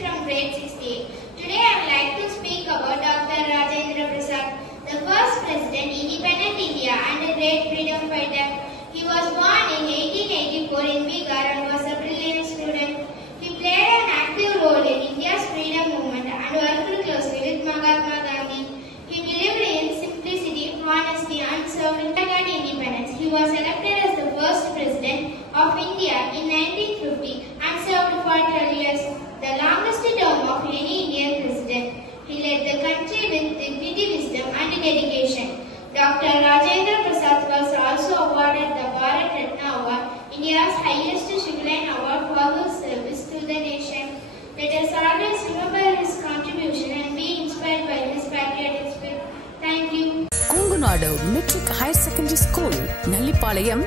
from grade 68. Today I would like to speak about Dr. Rajendra Prasad, the first president, independent India and a great freedom fighter. He was born in 1884 in Bihar and was a brilliant student. He played an active role in India's freedom movement and worked closely with Mahatma Gandhi. He believed in simplicity, honesty and served independence. He was elected as the first president of India in 1950 and served for 12 years, the longest term of any Indian president. He led the country with dignity, wisdom and dedication. Dr. Rajendra Prasad was also awarded the Bharat Ratna Award, India's highest civilian award for his service to the nation. Let us always remember his contribution and be inspired by his patriotic spirit. Thank you. Kongunadu Metric Higher Secondary School, Nallipalayam.